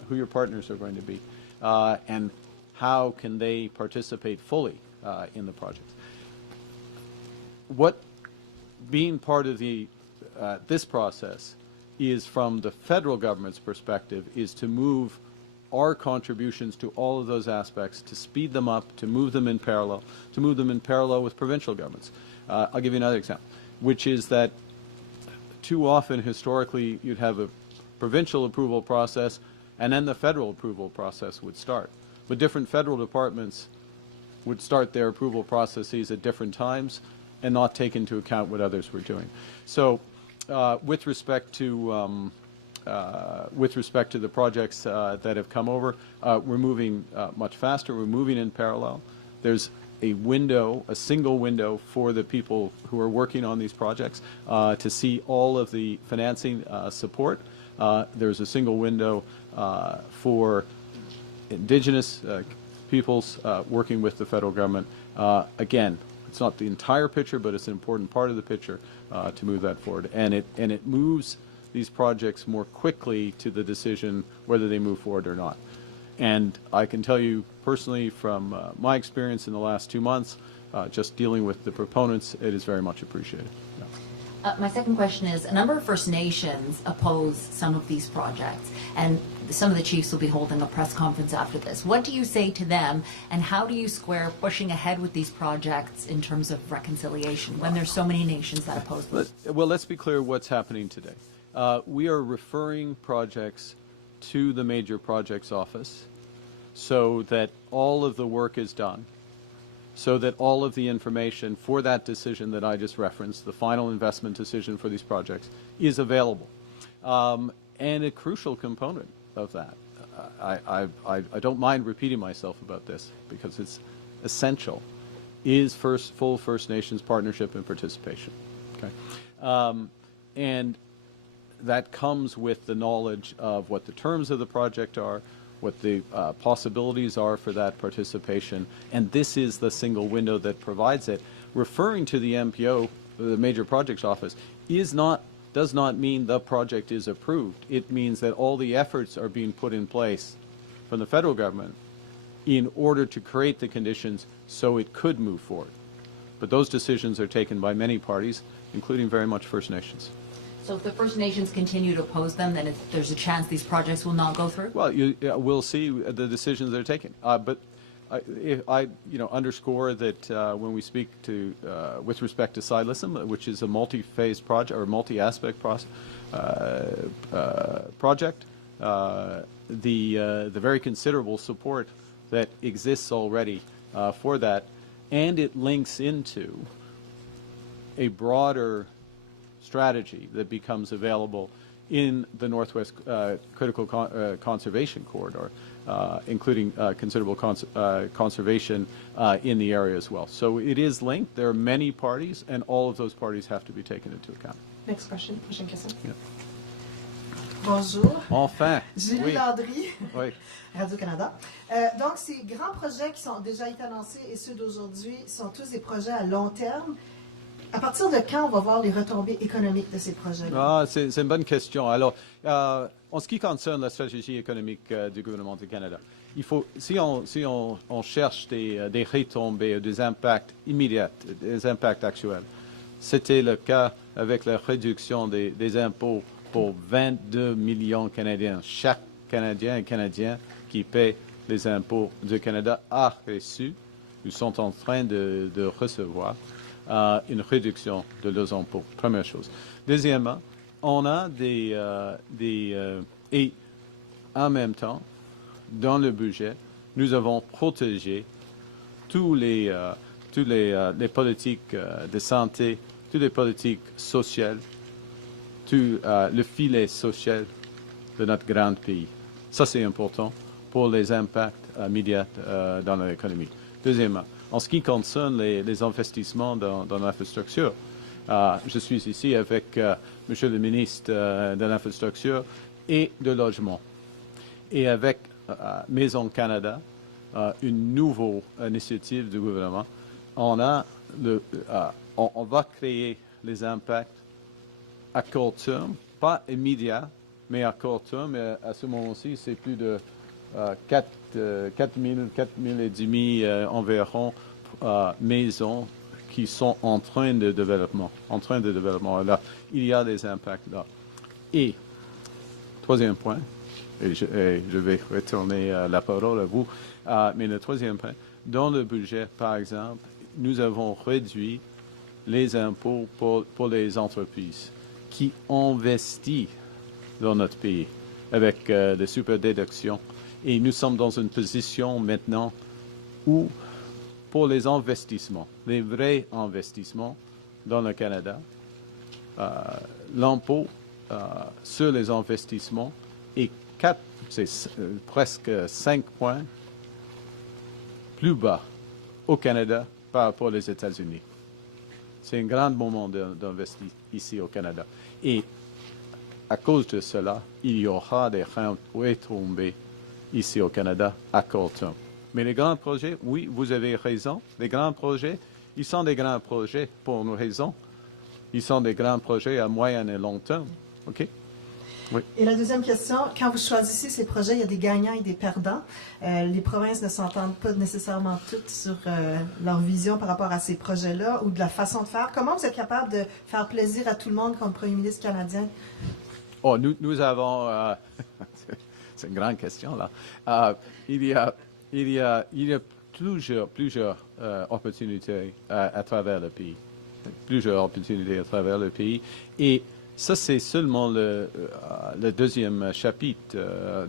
going to be, and how can they participate fully in the project. What being part of the this process is, from the federal government's perspective, is to move our contributions to all of those aspects, to speed them up, to move them in parallel, with provincial governments. I'll give you another example, which is that too often, historically, you'd have a provincial approval process, and then the federal approval process would start. But different federal departments would start their approval processes at different times and not take into account what others were doing. So, with respect to the projects that have come over, we're moving much faster. We're moving in parallel. There's a window, a single window for the people who are working on these projects to see all of the financing support. There's a single window for Indigenous peoples working with the federal government. Again, it's not the entire picture, but it's an important part of the picture to move that forward. And it moves these projects more quickly to the decision whether they move forward or not. And I can tell you personally from my experience in the last 2 months, just dealing with the proponents, it is very much appreciated. Yeah. My second question is, a number of First Nations oppose some of these projects, and some of the chiefs will be holding a press conference after this. What do you say to them, and how do you square pushing ahead with these projects in terms of reconciliation when there's so many nations that oppose them? Well, let's be clear what's happening today. We are referring projects to the Major Projects Office so that all of the work is done, so that all of the information for that decision that I just referenced, the final investment decision for these projects, is available. And a crucial component of that, I don't mind repeating myself about this because it's essential, is full First Nations partnership and participation. Okay? And that comes with the knowledge of what the terms of the project are, what the possibilities are for that participation, and this is the single window that provides it. Referring to the MPO, the Major Projects Office, does not mean the project is approved. It means that all the efforts are being put in place from the federal government in order to create the conditions so it could move forward. But those decisions are taken by many parties, including very much First Nations. So if the First Nations continue to oppose them, then there's a chance these projects will not go through? Well, we'll see the decisions they're taking. But I underscore that when we speak to, with respect to Silism, which is a multi-phase project or multi-aspect project, the very considerable support that exists already for that, and it links into a broader strategy that becomes available in the Northwest Critical Conservation Corridor, including considerable conservation in the area as well. So it is linked. There are many parties, and all of those parties have to be taken into account. Next question. Prochaine question. Yeah. Bonjour. Enfin. Julie Oui. Landry, Oui. Radio-Canada. Donc, ces grands projets qui sont déjà été annoncés et ceux d'aujourd'hui sont tous des projets à long terme. À partir de quand on va voir les retombées économiques de ces projets-là? C'est une bonne question. Alors, en ce qui concerne la stratégie économique du gouvernement du Canada, il faut, si on cherche des retombées, des impacts immédiats, des impacts actuels, c'était le cas avec la réduction des impôts pour 22 millions de Canadiens. Chaque Canadien et Canadien qui paie les impôts du Canada a reçu, ou sont en train de recevoir, une réduction de leurs impôts. Première chose. Deuxièmement, on a et en même temps, dans le budget, nous avons protégé tous les politiques de santé, toutes les politiques sociales, tout le filet social de notre grand pays. Ça, c'est important pour les impacts immédiats dans l'économie. Deuxièmement, en ce qui concerne les investissements dans l'infrastructure, je suis ici avec Monsieur le ministre de l'Infrastructure et de Logement. Et avec Maison Canada, une nouvelle initiative du gouvernement, on va créer les impacts à court terme, pas immédiat, mais à court terme. Et à ce moment-ci, c'est plus de 4 000 et demi environ maisons qui sont en train de développement. Là, il y a des impacts là. Et troisième point, et je vais retourner la parole à vous, mais le troisième point, dans le budget, par exemple, nous avons réduit les impôts pour les entreprises qui investissent dans notre pays avec des super déductions. Et nous sommes dans une position maintenant où, pour les investissements, les vrais investissements dans le Canada, l'impôt sur les investissements est presque 5 points plus bas au Canada par rapport aux États-Unis. C'est un grand moment d'investir ici au Canada. Et à cause de cela, il y aura des retombées ici au Canada à court terme. Mais les grands projets, oui, vous avez raison. Les grands projets, ils sont des grands projets pour une raison. Ils sont des grands projets à moyen et long terme. OK? Oui. Et la deuxième question, quand vous choisissez ces projets, il y a des gagnants et des perdants. Les provinces ne s'entendent pas nécessairement toutes sur leur vision par rapport à ces projets-là ou de la façon de faire. Comment vous êtes capable de faire plaisir à tout le monde comme Premier ministre canadien? Oh, nous avons... c'est une grande question, là. Il y a plusieurs opportunités à travers le pays. Plusieurs opportunités à travers le pays. Et ça, c'est seulement le deuxième chapitre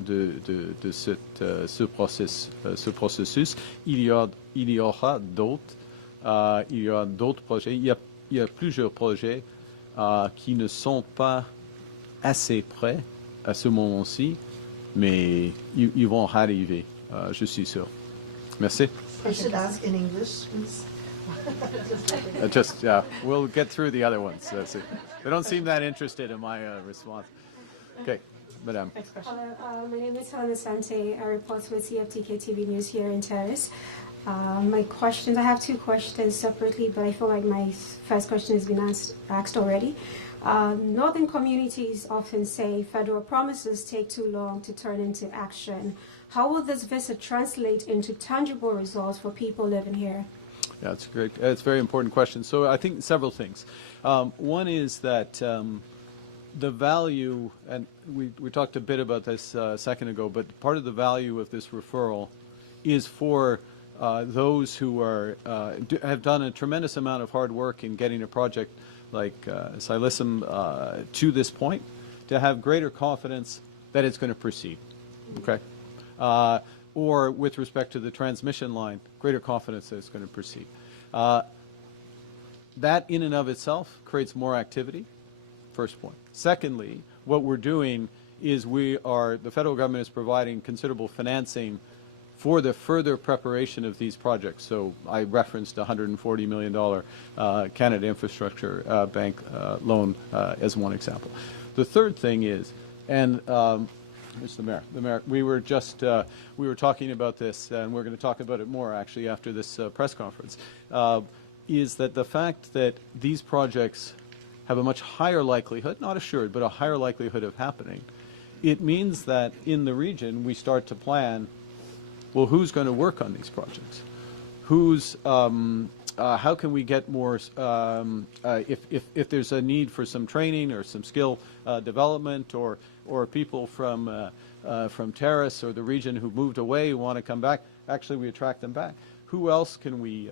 de ce processus. Il y aura d'autres projets. Il y a plusieurs projets qui ne sont pas assez près à ce moment-ci, mais ils vont arriver, je suis sûr. Merci. I should ask in English, please. We'll get through the other ones. That's it. They don't seem that interested in my response. Okay, Madame. Hello, my name is Helena Sante. I report with CFTK TV News here in Terrace. My questions, I have two questions separately, but I feel like my first question has been asked already. Northern communities often say federal promises take too long to turn into action. How will this visit translate into tangible results for people living here? Yeah, it's a very important question. So I think several things. One is that the value, and we talked a bit about this a second ago, but part of the value of this referral is for those who are have done a tremendous amount of hard work in getting a project like Silicem to this point, to have greater confidence that it's going to proceed. Okay. Or with respect to the transmission line, greater confidence that it's going to proceed. That in and of itself creates more activity, first point. Secondly, what we're doing is the federal government is providing considerable financing for the further preparation of these projects. So I referenced a $140 million Canada Infrastructure Bank loan as one example. The third thing is, and Mr. the Mayor, we were just, we were talking about this, and we're going to talk about it more actually after this press conference, is that the fact that these projects have a much higher likelihood, not assured, but a higher likelihood of happening, it means that in the region we start to plan, well, who's going to work on these projects? Who's, how can we get more, if there's a need for some training or some skill development, or people from Terrace or the region who moved away who want to come back, actually we attract them back. Who else can we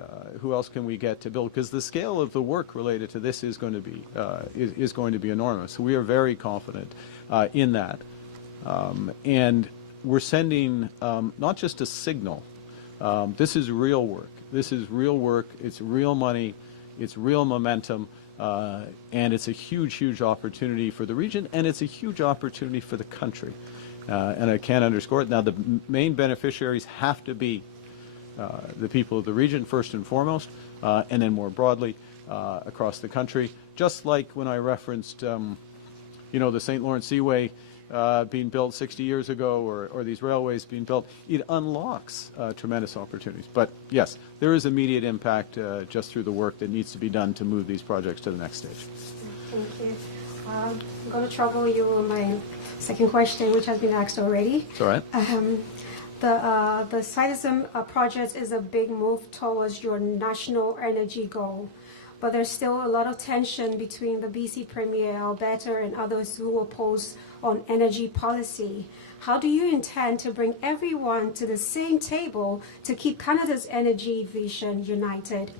get to build? Because the scale of the work related to this is going to be enormous. So we are very confident in that, and we're sending not just a signal. This is real work. This is real work. It's real money. It's real momentum, and it's a huge, huge opportunity for the region, and it's a huge opportunity for the country. And I can't underscore it. Now, the main beneficiaries have to be the people of the region first and foremost, and then more broadly across the country. Just like when I referenced, the St. Lawrence Seaway being built 60 years ago, or these railways being built, it unlocks tremendous opportunities. But yes, there is immediate impact just through the work that needs to be done to move these projects to the next stage. Thank you. I'm going to trouble you on my second question, which has been asked already. It's all right. The Silicem project is a big move towards your national energy goal, but there's still a lot of tension between the BC Premier, Alberta, and others who oppose on energy policy. How do you intend to bring everyone to the same table to keep Canada's energy vision united?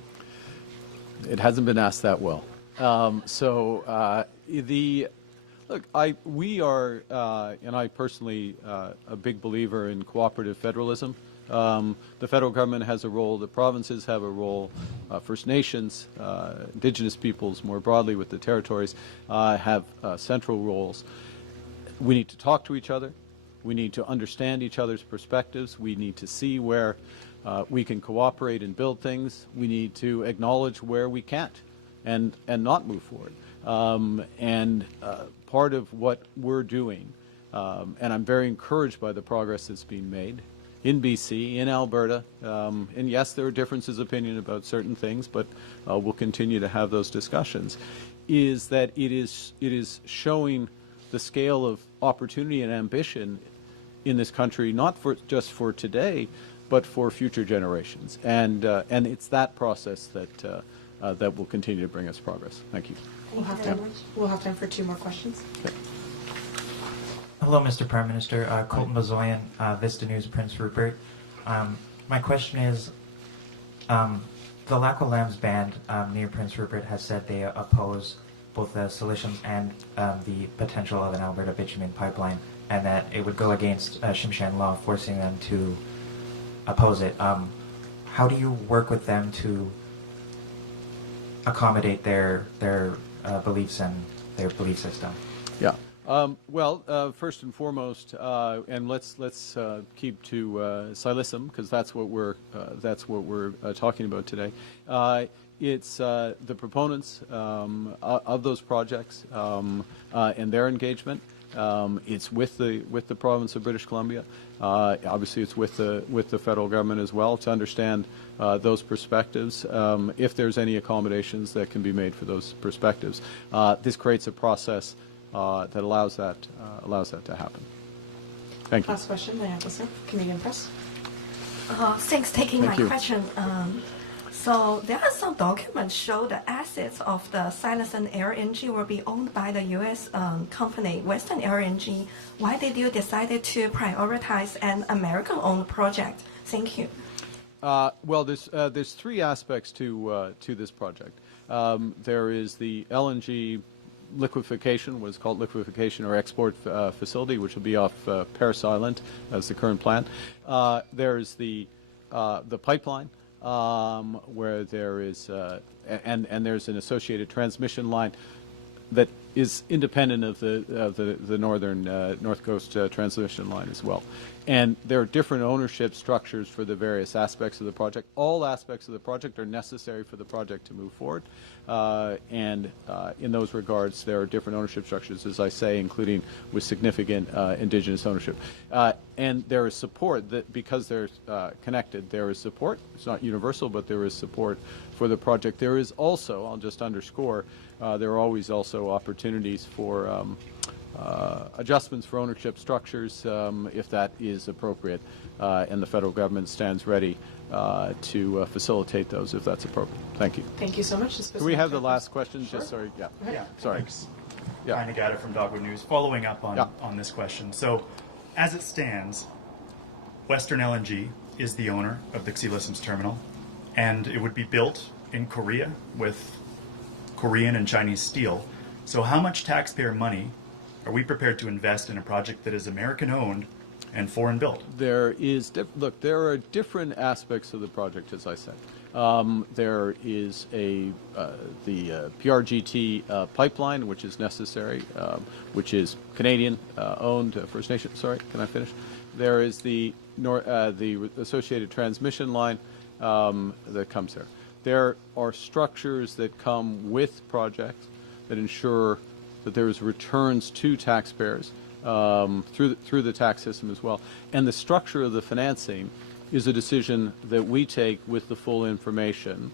It hasn't been asked that well. Look, we are, and I personally, a big believer in cooperative federalism. The federal government has a role, the provinces have a role, First Nations, Indigenous peoples more broadly with the territories have central roles. We need to talk to each other. We need to understand each other's perspectives. We need to see where we can cooperate and build things. We need to acknowledge where we can't and not move forward. Part of what we're doing, and I'm very encouraged by the progress that's being made in BC, in Alberta, and yes, there are differences of opinion about certain things, but we'll continue to have those discussions, is that it is showing the scale of opportunity and ambition in this country, not just for today, but for future generations. And it's that process that will continue to bring us progress. Thank you. We'll have time for two more questions. Okay. Hello, Mr. Prime Minister. Colton Bazoyan, Vista News, Prince Rupert. My question is, the Lac aux Lambs band near Prince Rupert has said they oppose both the Silicem and the potential of an Alberta bitumen pipeline, and that it would go against Tsimshian law, forcing them to oppose it. How do you work with them to accommodate their beliefs and their belief system? Yeah. First and foremost, and let's keep to Silicem, because that's what we're talking about today. It's the proponents of those projects and their engagement. It's with the province of British Columbia. Obviously, it's with the federal government as well to understand those perspectives. If there's any accommodations that can be made for those perspectives, this creates a process that allows that to happen. Thank you. Last question, Diane Lissa, Canadian Press. Thanks for taking my question. So there are some documents show the assets of the Silence and Air Energy will be owned by the U.S. Company, Western Air Energy. Why did you decide to prioritize an American-owned project? Thank you. Well, there's three aspects to this project. There is the LNG liquefaction, what is called liquefaction or export facility, which will be off Terrace Island as the current plan. There's the pipeline, where there is and there's an associated transmission line that is independent of the northern North Coast transmission line as well. And there are different ownership structures for the various aspects of the project. All aspects of the project are necessary for the project to move forward. And in those regards, there are different ownership structures, as I say, including with significant indigenous ownership. And there is support that because they're connected, there is support. It's not universal, but there is support for the project. There is also, I'll just underscore, there are always also opportunities for adjustments for ownership structures if that is appropriate, and the federal government stands ready to facilitate those if that's appropriate. Thank you. Thank you so much. Can we have the last question? Sure. Just sorry. Yeah. Yeah. Sorry. Thanks. Yeah. Ryan Agata from Dogwood News. Following up on this question. So, as it stands, Western LNG is the owner of the Xilisms terminal, and it would be built in Korea with Korean and Chinese steel. So how much taxpayer money are we prepared to invest in a project that is American-owned and foreign-built? There is, look, there are different aspects of the project, as I said. There is the PRGT pipeline, which is necessary, which is Canadian owned, First Nation. Sorry, can I finish? There is the associated transmission line that comes there. There are structures that come with projects that ensure that there is returns to taxpayers through the tax system as well. And the structure of the financing is a decision that we take with the full information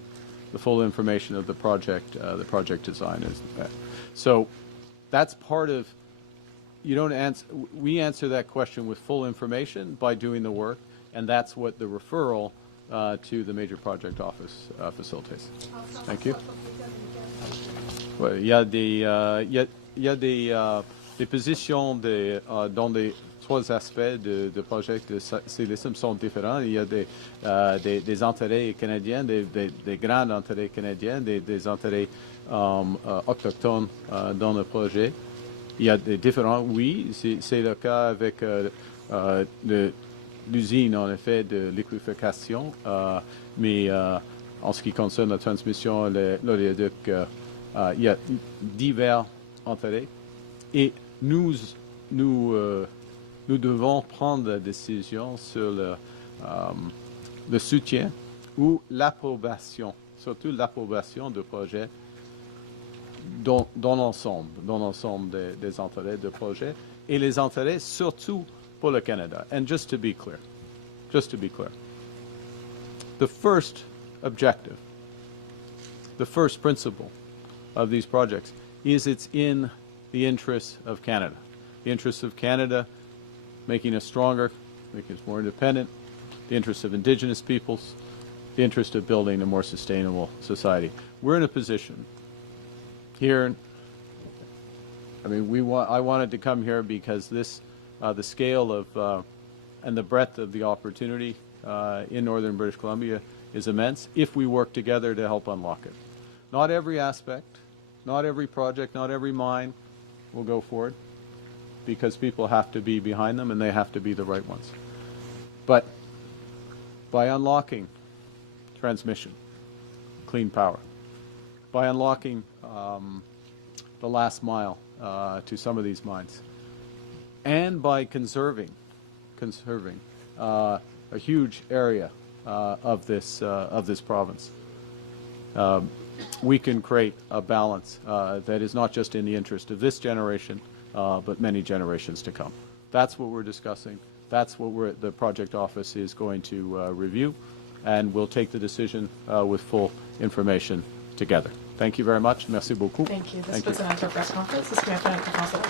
of the project design. So that's part of, we answer that question with full information by doing the work, and that's what the referral to the Major Project Office facilitates. Thank you. Ouais, il y a des positions dans les trois aspects de projet de Xilisms sont différents. Il y a des intérêts canadiens, des grands intérêts canadiens, des intérêts autochtones dans le projet. Il y a des différents, oui, c'est le cas avec l'usine en effet de liquéfaction, mais en ce qui concerne la transmission, l'oléoduc, il y a divers intérêts et nous devons prendre la décision sur le soutien ou l'approbation, surtout l'approbation du projet dans l'ensemble des intérêts du projet et les intérêts surtout pour le Canada. And just to be clear, the first objective, the first principle of these projects is it's in the interests of Canada. The interests of Canada making us stronger, making us more independent, the interests of Indigenous peoples, the interest of building a more sustainable society. We're in a position here, I mean, I wanted to come here because this, the scale of and the breadth of the opportunity in northern British Columbia is immense if we work together to help unlock it. Not every aspect, not every project, not every mine will go forward because people have to be behind them and they have to be the right ones. But by unlocking transmission, clean power, by unlocking the last mile to some of these mines, and by conserving a huge area of this province, we can create a balance that is not just in the interest of this generation, but many generations to come. That's what we're discussing. That's what the project office is going to review, and we'll take the decision with full information together. Thank you very much. Merci beaucoup. Thank you. This puts an end to our press conference. This committee to consulate.